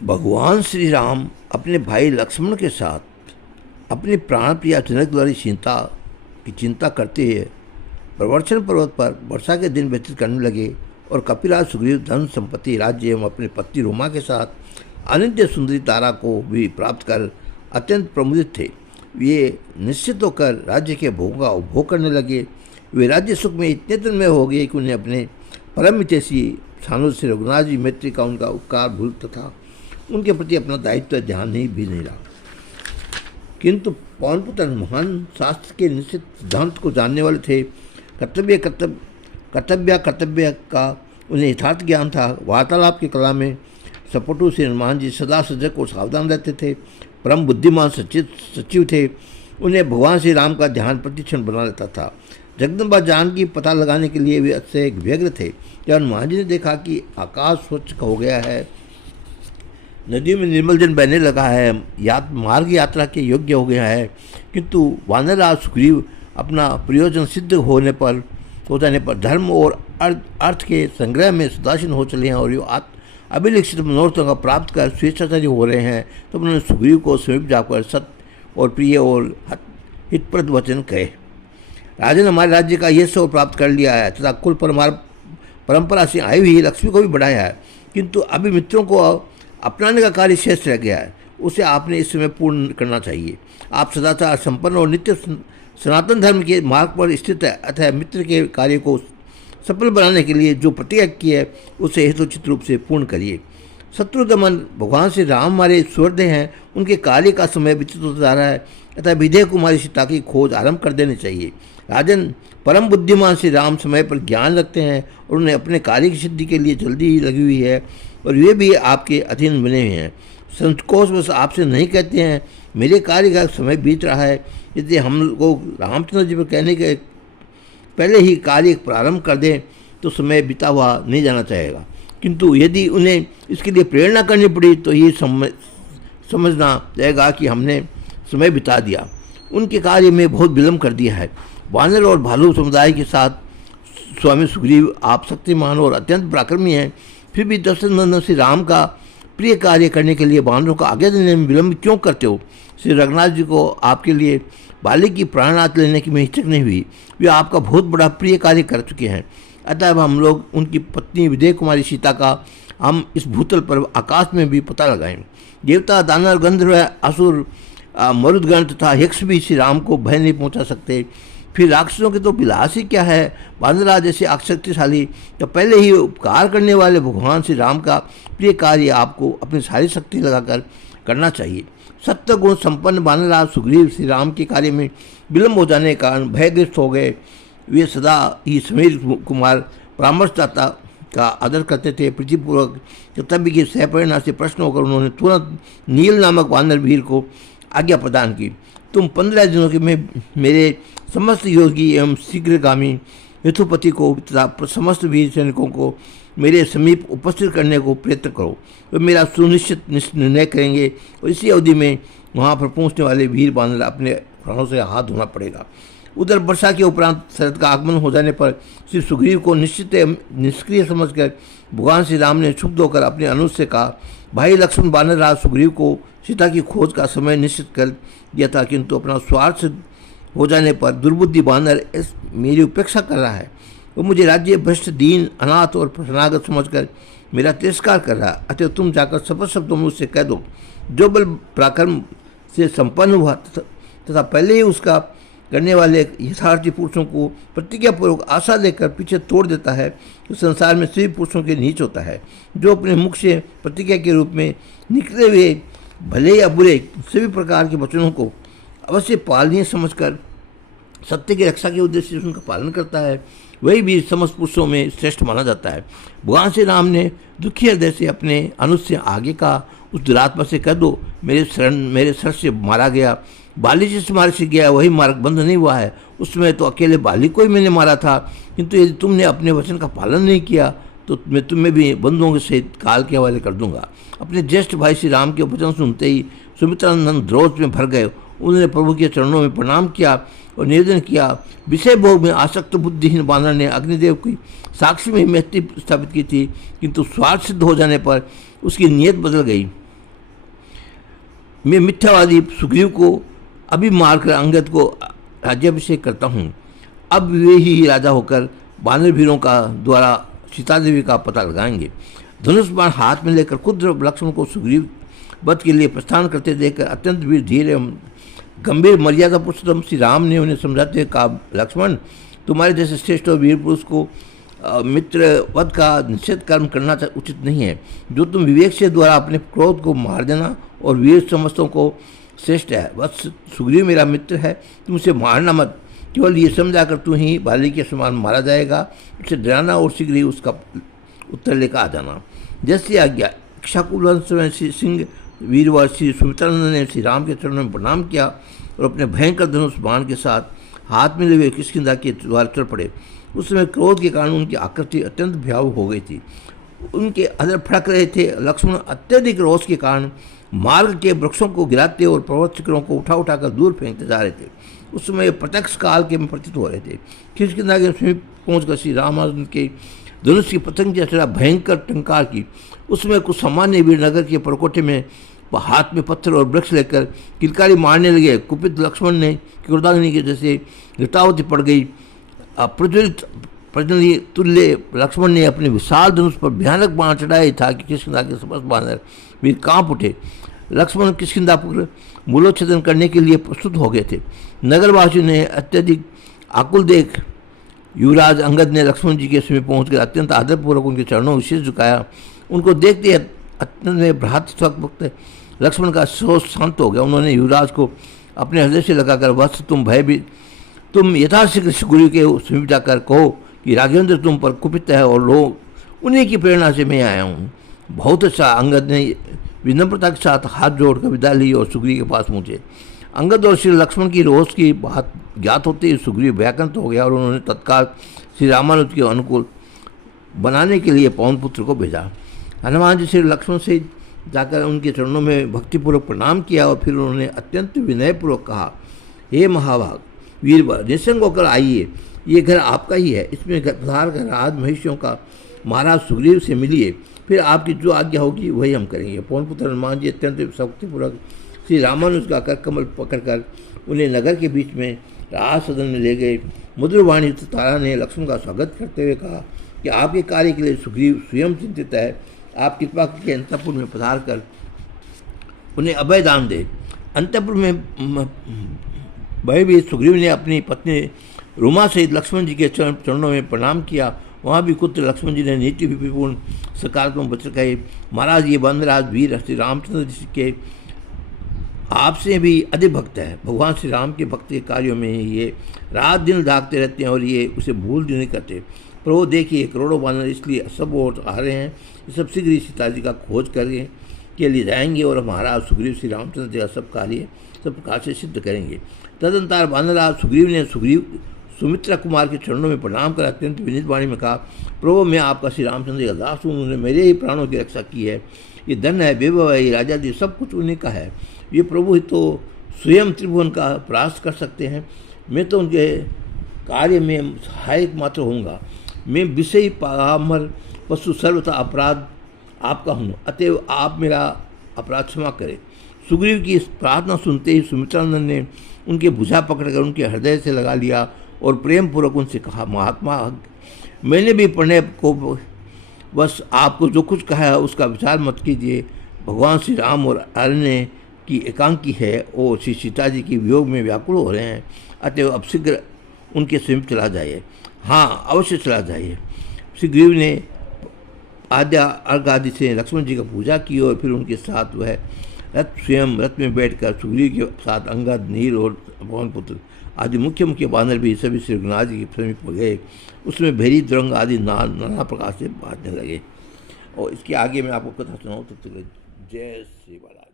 भगवान श्री राम अपने भाई लक्ष्मण के साथ अपनी प्राणप्रिया जनक द्वारा चिंता करते हुए प्रवर्षण पर्वत पर वर्षा के दिन व्यतीत करने लगे और कपिराज सुग्रीव धन संपत्ति राज्य एवं अपनी पत्नी रोमा के साथ अनित्य सुंदरी तारा को भी प्राप्त कर अत्यंत प्रमुदित थे। वे निश्चित होकर राज्य के भोगों का उपभोग करने लगे। वे राज्य सुख में इतने तन्मय हो गए कि उन्हें अपने परम मितेशी सानुज से रघुनाथ जी मैत्री का उनका उपकार भूल तथा उनके प्रति अपना दायित्व ध्यान भी नहीं रहा। किंतु पवनपुत्र महान शास्त्र के निश्चित सिद्धांत को जानने वाले थे। कर्तव्य का उन्हें यथार्थ ज्ञान था। वार्तालाप की कला में सपटू से हनुमान जी सदा सजग और सावधान रहते थे। परम बुद्धिमान सचिव थे। उन्हें भगवान श्री राम का ध्यान प्रतिक्षण बना लेता था। जगदम्बा जानकी पता लगाने के लिए वे अत्यधिक व्यग्र थे। जब हनुमान जी ने देखा कि आकाश स्वच्छ हो गया है, नदियों में निर्मल जल बहने लगा है, मार्ग यात्रा के योग्य हो गया है, किंतु वानरराज सुग्रीव अपना प्रयोजन सिद्ध हो जाने पर धर्म और अर्थ के संग्रह में सुदासीन हो चले हैं और ये अभिलिखित मनोरथों का प्राप्त कर स्वेच्छाचारी हो रहे हैं, तो उन्होंने सुग्रीव को समीप जाकर सत्य और प्रिय और हितप्रद वचन कहे। राजन, हमारे राज्य का यह सब प्राप्त कर लिया है तथा कुल परंपरा से आई हुई लक्ष्मी को भी बढ़ाया है, किंतु अभी मित्रों को अपनाने का कार्य शेष रह गया है। उसे आपने इस समय पूर्ण करना चाहिए। आप सदाचार संपन्न और नित्य सनातन धर्म के मार्ग पर स्थित है, अतः मित्र के कार्य को सफल बनाने के लिए जो प्रतिज्ञा की है उसे हेतुचित रूप से पूर्ण करिए। शत्रु दमन भगवान श्री राम हमारे स्वर्द हैं, उनके कार्य का समय व्यतीत होता जा रहा है, अतः विधेय कुमारी सीता की खोज आरंभ कर देनी चाहिए। राजन, परम बुद्धिमान श्री राम समय पर ज्ञान रखते हैं और उन्हें अपने कार्य की सिद्धि के लिए जल्दी ही लगी हुई है और वे भी आपके अधीन बने हुए हैं। संकोच बस आपसे नहीं कहते हैं, मेरे कार्य का समय बीत रहा है, यदि हम लोग रामचंद्र जी पर कहने के पहले ही कार्य प्रारंभ कर दें तो समय बीता हुआ नहीं जाना चाहेगा, किंतु यदि उन्हें इसके लिए प्रेरणा करनी पड़ी तो ये समझना जाएगा कि हमने समय बिता दिया, उनके कार्य में बहुत विलम्ब कर दिया है। वानर और भालू समुदाय के साथ स्वामी सुग्रीव आप शक्तिमान और अत्यंत पराक्रमी हैं, फिर भी दशरथ नंदन श्री राम का प्रिय कार्य करने के लिए वानरों को आगे देने में विलम्ब क्यों करते हो? श्री रघुनाथ जी को आपके लिए बाली की प्राणनाथ लेने की में हिचक नहीं हुई। वे आपका बहुत बड़ा प्रिय कार्य कर चुके हैं, अतः अब हम लोग उनकी पत्नी विदेह कुमारी सीता का हम इस भूतल पर आकाश में भी पता लगाएं। देवता, दानव, गंधर्व, असुर, मरुदगण तथा यक्ष भी श्री राम को भय नहीं पहुंचा सकते, फिर राक्षसों के तो विलास ही क्या है। वानरराज जैसे शक्तिशाली तो पहले ही उपकार करने वाले भगवान श्री राम का प्रिय कार्य आपको अपनी सारी शक्ति लगाकर करना चाहिए। सत्य गुण संपन्न वानरराज सुग्रीव श्री राम के कार्य में विलम्ब हो जाने के कारण भयग्रस्त हो गए। वे सदा ही समीर कुमार परामर्शदाता का आदर करते थे। प्रीतिपूर्वक कर्तव्य की सहप्रेरणा से प्रश्न होकर उन्होंने तुरंत नील नामक वानर वीर को आज्ञा प्रदान की, तुम 15 दिनों के में मेरे समस्त योगी एवं शीघ्रगामी यथुपति को तथा समस्त वीर सैनिकों को मेरे समीप उपस्थित करने को प्रयत्न करो। वे मेरा सुनिश्चित निर्णय करेंगे और इसी अवधि में वहाँ पर पहुँचने वाले वीर वानर अपने प्राणों से हाथ धोना पड़ेगा। उधर वर्षा के उपरांत शरद का आगमन हो जाने पर श्री सुग्रीव को निष्क्रिय समझकर भगवान श्री राम ने क्षुब्ध होकर अपने अनुज से कहा, भाई लक्ष्मण, वानरराज सुग्रीव को सीता की खोज का समय निश्चित कर दिया था, किंतु अपना स्वार्थ हो जाने पर दुर्बुद्धि वानर मेरी उपेक्षा कर रहा है। वो मुझे राज्य भ्रष्ट, दीन, अनाथ और शरणागत समझकर मेरा तिरस्कार कर रहा है। अतः तुम जाकर शपथ शब्दों में उससे कह दो, जो बल पराक्रम से संपन्न हुआ तथा पहले ही उसका करने वाले यथार्थी पुरुषों को प्रतिज्ञापूर्वक आशा देकर पीछे तोड़ देता है, तो संसार में सभी पुरुषों के नीच होता है। जो अपने मुख से प्रतिज्ञा के रूप में निकले हुए भले या बुरे सभी प्रकार के वचनों को अवश्य पालनीय समझकर सत्य की रक्षा के उद्देश्य से उनका पालन करता है, वही भी समस्त पुरुषों में श्रेष्ठ माना जाता है। भगवान श्री राम ने दुखी हृदय से अपने अनुज से आगे का उस दुरात्मा से कह दो, मेरे शर से मारा गया, बाली जिस मार्ग से गया वही मार्ग बंद नहीं हुआ है। उसमें तो अकेले बाली को ही मैंने मारा था, किंतु यदि तुमने अपने वचन का पालन नहीं किया तो मैं तुम्हें भी बंधुओं के सहित काल के हवाले कर दूंगा। अपने ज्येष्ठ भाई श्री राम के वचन सुनते ही सुमित्रानंद द्रोध में भर गए। उन्होंने प्रभु के चरणों में प्रणाम किया और निवेदन किया। विषय भोग में आसक्त बुद्धिहीन वानर ने अग्निदेव की साक्षी में मैत्री स्थापित की थी, किंतु स्वार्थ सिद्ध हो जाने पर उसकी नीयत बदल गई। मैं मिथ्यावादी सुग्रीव को अभी मारकर अंगद को राज्याभिषेक करता हूँ। अब वे ही राजा होकर वानर वीरों का द्वारा सीता देवी का पता लगाएंगे। धनुष बाण हाथ में लेकर खुद लक्ष्मण को सुग्रीव वध के लिए प्रस्थान करते देखकर अत्यंत वीर धीर एवं गंभीर मर्यादा पुरुषोत्तम श्री राम ने उन्हें समझाते हुए कहा, लक्ष्मण, तुम्हारे जैसे श्रेष्ठ और वीर पुरुष को मित्र वध का निषेध कर्म करना उचित नहीं है। जो तुम विवेक से द्वारा अपने क्रोध को मार देना और वीर समस्तों को श्रेष्ठ है। वत्स, सुग्रीव मेरा मित्र है, तुम उसे मारना मत। केवल ये समझाकर तू ही बाली के समान मारा जाएगा। उसे डराना और शीघ्र ही उसका उत्तर लेकर आ जाना। जैसी आज्ञा। इक्ष्वाकु वंश में श्री सिंह वीरवर श्री सुमित्रानंद ने श्री राम के चरणों में प्रणाम किया और अपने भयंकर धनुष बाण के साथ हाथ में लिए हुए किष्किंधा के द्वार चढ़ पड़े। उस समय क्रोध के कारण उनकी आकृति अत्यंत भयावह हो गई थी। उनके अधर फड़क रहे थे। लक्ष्मण अत्यधिक रोष के कारण मार्ग के वृक्षों को गिराते और पर्वत शिखरों को उठा उठाकर दूर फेंकते जा रहे थे। उस समय प्रत्यक्ष काल के प्रतीत हो रहे थे। किष्किंधा के समीप पहुंचकर श्री रामानुज के धनुष की पतंग की अचरा भयंकर टंकार की। उसमें कुछ सामान्य वीर नगर के परकोटे में हाथ में पत्थर और वृक्ष लेकर किलकारी मारने लगे। कुपित लक्ष्मण ने क्रोधाग्नि के जैसे घृतावती पड़ गई। प्रज्वलित प्रजनली तुल्य लक्ष्मण ने अपने विशाल धनुष पर भयानक बाण चढ़ाए था कि किष्किंधा के समस्त बानर वीर कांप उठे। लक्ष्मण किष्किंधा पर मूलोच्छेदन करने के लिए प्रस्तुत हो गए थे। नगरवासियों ने अत्यधिक आकुल देख युवराज अंगद ने लक्ष्मण जी के समीप पहुंचकर अत्यंत आदरपूर्वक उनके चरणों में शीश झुकाया। उनको देखते अत्यंत भ्रात वक्त लक्ष्मण का सोच शांत हो गया। उन्होंने युवराज को अपने हृदय से लगाकर, वत्स, तुम यथाशीघ्र सुग्रीव के समीप जाकर कहो कि राघवेंद्र तुम पर कुपित है और लोग उन्हीं की प्रेरणा से मैं आया हूँ। बहुत अच्छा। अंगद ने विनम्रता के साथ हाथ जोड़कर विदा ली और सुग्रीव के पास पहुँचे। अंगद और श्री लक्ष्मण की रोष की बात ज्ञात होते ही सुग्रीव व्याकुल हो गया और उन्होंने तत्काल श्री रामानुज के अनुकूल बनाने के लिए पवन पुत्र को भेजा। हनुमान जी श्री लक्ष्मण से जाकर उनके चरणों में भक्तिपूर्वक प्रणाम किया और फिर उन्होंने अत्यंत विनयपूर्वक कहा, हे महाभाग वीरवर, निसंग होकर आइए, ये घर आपका ही है। इसमें पधार कर राज महिषियों का महाराज सुग्रीव से मिलिए। फिर आपकी जो आज्ञा होगी वही हम करेंगे। पवन पुत्र हनुमान जी अत्यंत भक्तिपूर्वक श्री रामानुज का कर कमल पकड़कर उन्हें नगर के बीच में राज सदन में ले गए। मधुरवाणी तारा ने लक्ष्मण का स्वागत करते हुए कहा कि आपके कार्य के लिए सुग्रीव स्वयं चिंतित है। आप कृपा करके अंतपुर में पधार कर उन्हें अभय दान दे। अंतपुर में भयभीत सुग्रीव ने अपनी पत्नी रुमा सहित लक्ष्मण जी के चरणों में प्रणाम किया। वहाँ भी पुत्र लक्ष्मण जी ने नीति विपूर्ण सकारात्मक वचन कहे, महाराज, ये वनराज वीर श्री रामचंद्र जी के आपसे भी अधिक भक्त है। भगवान श्री राम के भक्त के कार्यों में ये रात दिन जागते रहते हैं और ये उसे भूल नहीं करते। प्रभु देखिए, करोड़ों वानर इसलिए सब ओर आ रहे हैं। ये सब शीघ्र ही सीता जी का खोज करके के लिए जाएंगे और महाराज सुग्रीव श्री रामचंद्र जी का सब कार्य सब प्रकार से सिद्ध करेंगे। तदंतर वानरराज सुग्रीव ने सुमित्रा कुमार के चरणों में प्रणाम कर अत्यंत विनीत वाणी में कहा, प्रभु, मैं आपका श्री रामचंद्र जी का दास हूँ। उन्होंने मेरे ही प्राणों की रक्षा की है। ये धन है, वैभव है, ये राजा जी, सब कुछ उन्हीं का है। ये प्रभु ही तो स्वयं त्रिभुवन का परास्त कर सकते हैं। मैं तो उनके कार्य में सहायक मात्र होऊंगा। मैं विषयी पामर पशु सर्वथा अपराध आपका हूँ, अतएव आप मेरा अपराध क्षमा करें। सुग्रीव की इस प्रार्थना सुनते ही सुमित्रानंद ने उनके भुजा पकड़कर उनके हृदय से लगा लिया और प्रेम पूर्वक उनसे कहा, महात्मा, मैंने भी प्रणय को बस आपको जो कुछ कहा है उसका विचार मत कीजिए। भगवान श्री राम और अरण्य की एकांकी है और श्री सीता जी की वियोग में व्याकुल हो रहे हैं। अतएव अब शीघ्र उनके समीप चला जाइए। हाँ, अवश्य चला जाइए। सुग्रीव ने आद्या अर्घ आदि से लक्ष्मण जी का पूजा की और फिर उनके साथ वह स्वयं रथ में बैठकर सुग्रीव के साथ अंगद, नील और पवन पुत्र आदि मुख्य वानर भी सभी श्री रघुनाथ जी के समीप गए। उसमें भेरी द्रंग आदि नाना प्रकार से बांटने लगे। और इसके आगे मैं आपको कथा सुनाऊँ, तब तक जय श्री बाला।